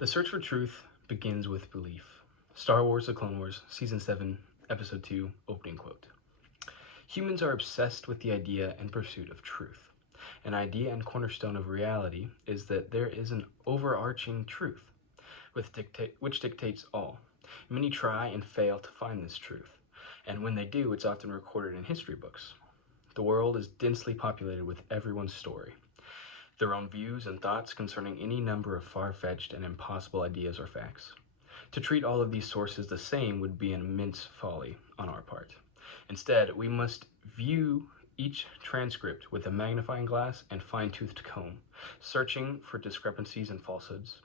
The search for truth begins with belief. Star Wars The Clone Wars, Season 7, Episode 2, opening quote. Humans are obsessed with the idea and pursuit of truth. An idea and cornerstone of reality is that there is an overarching truth, which dictates all. Many try and fail to find this truth, and when they do, it's often recorded in history books. The world is densely populated with everyone's story, their own views and thoughts concerning any number of far-fetched and impossible ideas or facts. To treat all of these sources the same would be an immense folly on our part. Instead, we must view each transcript with a magnifying glass and fine-toothed comb, searching for discrepancies and falsehoods.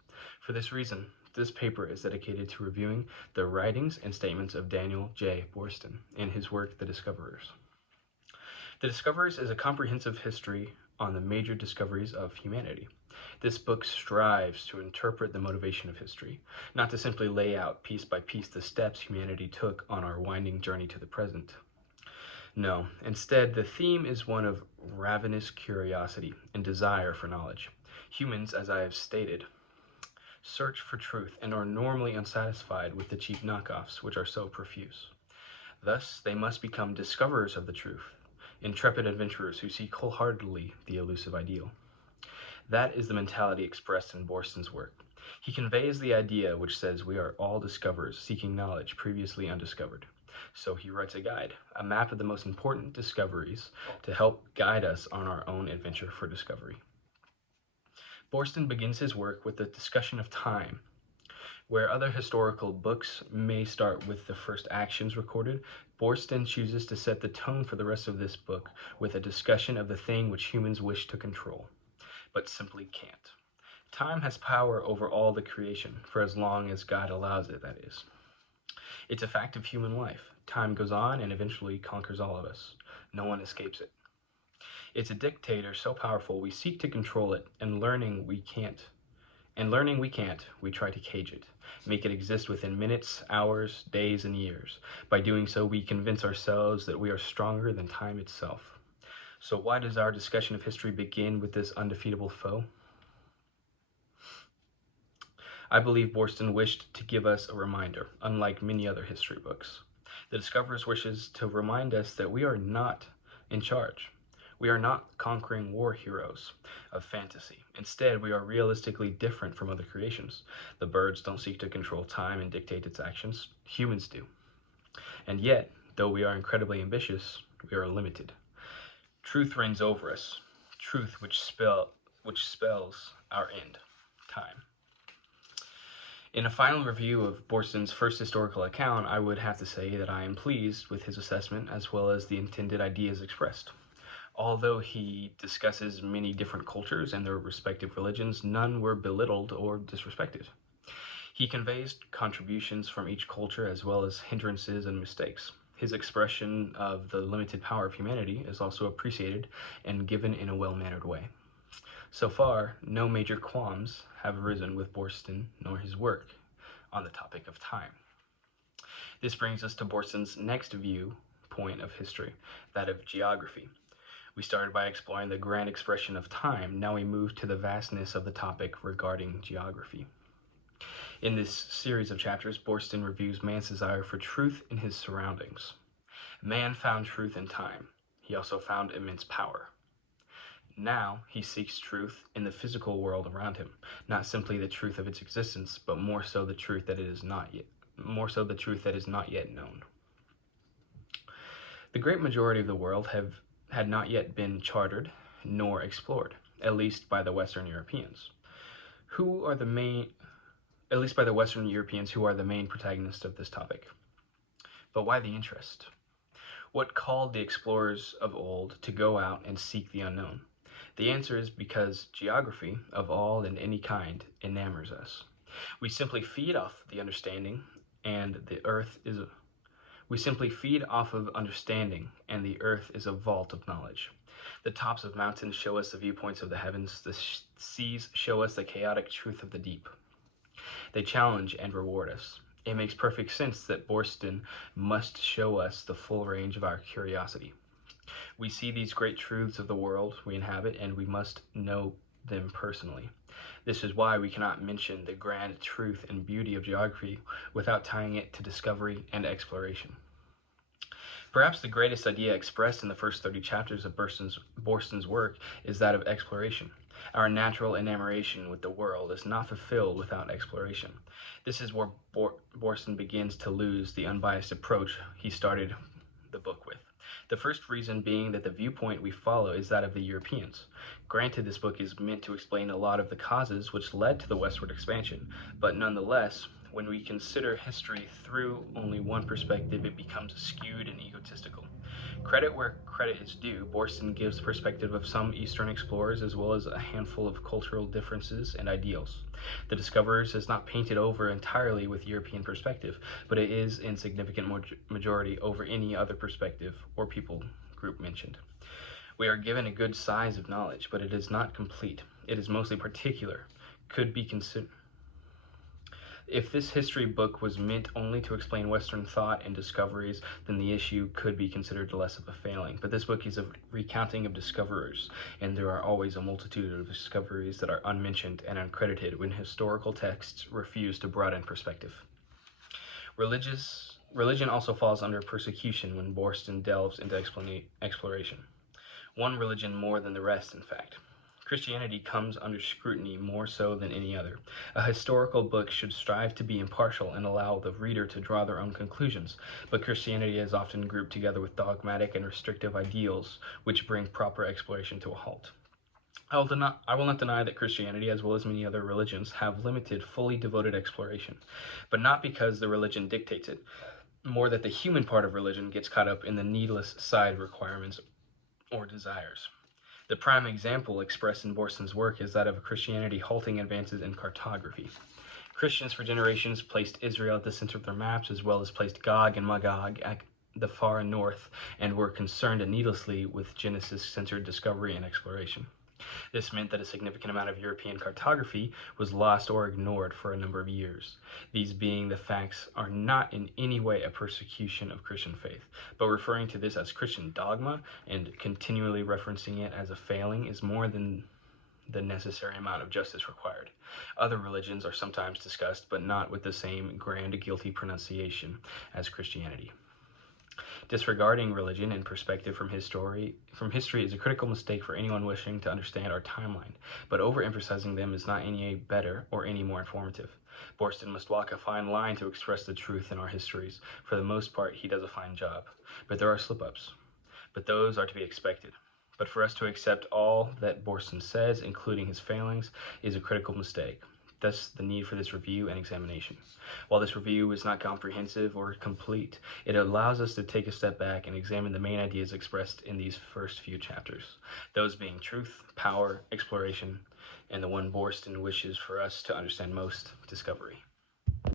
For this reason, this paper is dedicated to reviewing the writings and statements of Daniel J. Boorstin in his work, The Discoverers. The Discoverers is a comprehensive history on the major discoveries of humanity. This book strives to interpret the motivation of history, not to simply lay out piece by piece the steps humanity took on our winding journey to the present. No, instead, the theme is one of ravenous curiosity and desire for knowledge. Humans, as I have stated, search for truth and are normally unsatisfied with the cheap knockoffs which are so profuse. Thus, they must become discoverers of the truth, intrepid adventurers who seek wholeheartedly the elusive ideal. That is the mentality expressed in Boorstin's work. He conveys the idea which says we are all discoverers seeking knowledge previously undiscovered. So he writes a guide, a map of the most important discoveries to help guide us on our own adventure for discovery. Boorstin begins his work with a discussion of time. Where other historical books may start with the first actions recorded, Boorstin chooses to set the tone for the rest of this book with a discussion of the thing which humans wish to control, but simply can't. Time has power over all the creation, for as long as God allows it, that is. It's a fact of human life. Time goes on and eventually conquers all of us. No one escapes it. It's a dictator so powerful we seek to control it, and learning we can't, we try to cage it, make it exist within minutes, hours, days, and years. By doing so, we convince ourselves that we are stronger than time itself. So why does our discussion of history begin with this undefeatable foe? I believe Boorstin wished to give us a reminder, unlike many other history books. The Discoverers wishes to remind us that we are not in charge. We are not conquering war heroes of fantasy. Instead, we are realistically different from other creations. The birds don't seek to control time and dictate its actions. Humans do. And yet, though we are incredibly ambitious, we are limited. Truth reigns over us. Truth which spells our end, time. In a final review of Boorstin's first historical account, I would have to say that I am pleased with his assessment as well as the intended ideas expressed. Although he discusses many different cultures and their respective religions, none were belittled or disrespected. He conveys contributions from each culture as well as hindrances and mistakes. His expression of the limited power of humanity is also appreciated and given in a well-mannered way. So far, no major qualms have arisen with Boorstin nor his work on the topic of time. This brings us to Boorstin's next viewpoint of history, that of geography. We started by exploring the grand expression of time. Now we move to the vastness of the topic regarding geography. In this series of chapters, Boorstin reviews man's desire for truth in his surroundings. Man found truth in time. He also found immense power. Now he seeks truth in the physical world around him, not simply the truth of its existence, but more so the truth that is not yet known. The great majority of the world had not yet been charted nor explored, at least by the Western Europeans. Who are the main protagonists of this topic? But why the interest? What called the explorers of old to go out and seek the unknown? The answer is because geography, of all and any kind, enamors us. We simply feed off of understanding, and the earth is a vault of knowledge. The tops of mountains show us the viewpoints of the heavens. The seas show us the chaotic truth of the deep. They challenge and reward us. It makes perfect sense that Boorstin must show us the full range of our curiosity. We see these great truths of the world we inhabit, and we must know them personally. This is why we cannot mention the grand truth and beauty of geography without tying it to discovery and exploration. Perhaps the greatest idea expressed in the first 30 chapters of Borston's work is that of exploration. Our natural enamoration with the world is not fulfilled without exploration. This is where Borston begins to lose the unbiased approach he started the book with. The first reason being that the viewpoint we follow is that of the Europeans. Granted, this book is meant to explain a lot of the causes which led to the westward expansion, but nonetheless, when we consider history through only one perspective, it becomes skewed and egotistical. Credit where credit is due, Borston gives the perspective of some Eastern explorers as well as a handful of cultural differences and ideals. The Discoverers is not painted over entirely with European perspective, but it is in significant majority over any other perspective or people group mentioned. We are given a good size of knowledge, but it is not complete. It is mostly particular, could be considered. If this history book was meant only to explain Western thought and discoveries, then the issue could be considered less of a failing. But this book is a recounting of discoverers, and there are always a multitude of discoveries that are unmentioned and uncredited when historical texts refuse to broaden perspective. Religion also falls under persecution when Borston delves into exploration. One religion more than the rest, in fact. Christianity comes under scrutiny more so than any other. A historical book should strive to be impartial and allow the reader to draw their own conclusions, but Christianity is often grouped together with dogmatic and restrictive ideals, which bring proper exploration to a halt. I will not deny that Christianity, as well as many other religions, have limited, fully devoted exploration, but not because the religion dictates it, more that the human part of religion gets caught up in the needless side requirements or desires. The prime example expressed in Borston's work is that of Christianity halting advances in cartography. Christians for generations placed Israel at the center of their maps, as well as placed Gog and Magog at the far north, and were concerned needlessly with Genesis-centered discovery and exploration. This meant that a significant amount of European cartography was lost or ignored for a number of years. These being the facts are not in any way a persecution of Christian faith, but referring to this as Christian dogma and continually referencing it as a failing is more than the necessary amount of justice required. Other religions are sometimes discussed, but not with the same grand guilty pronunciation as Christianity. Disregarding religion and perspective from history is a critical mistake for anyone wishing to understand our timeline, but overemphasizing them is not any better or any more informative. Borston must walk a fine line to express the truth in our histories. For the most part, he does a fine job, but there are slip-ups. But those are to be expected. But for us to accept all that Borston says, including his failings, is a critical mistake. Thus, the need for this review and examination. While this review is not comprehensive or complete, it allows us to take a step back and examine the main ideas expressed in these first few chapters, those being truth, power, exploration, and the one Borston wishes for us to understand most, discovery.